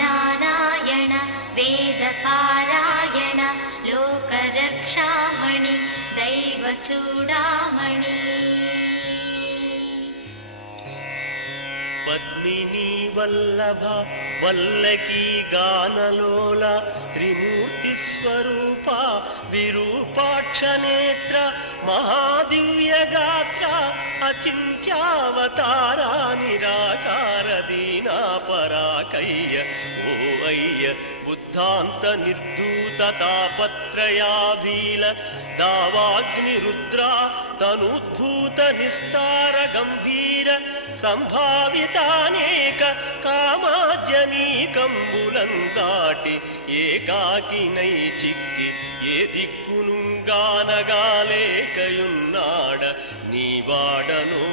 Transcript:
నారాయణ వేద పారాయణ లోకరక్షామణి దైవ చూడామణి. పద్మిని వల్లభ వల్లకీ గానలోల త్రిమూర్తి స్వరూప విరూపాక్ష నేత్ర మహాదివ్య గాత్ర అచింత్యావతారా నిరాకార దీనా పరాకయ్య ఓ అయ్య బుద్ధాంత నిర్దూత తాపత్రయాభీల దావాగ్ని రుద్రా తనుద్భూత నిస్తార గంభీర సంభావితానేక కామాజనీకంబులం దాటి ఏకాకినై చిక్కి ఏ దిక్కునుంగానగాలేకయున్నాడ నీవాడనో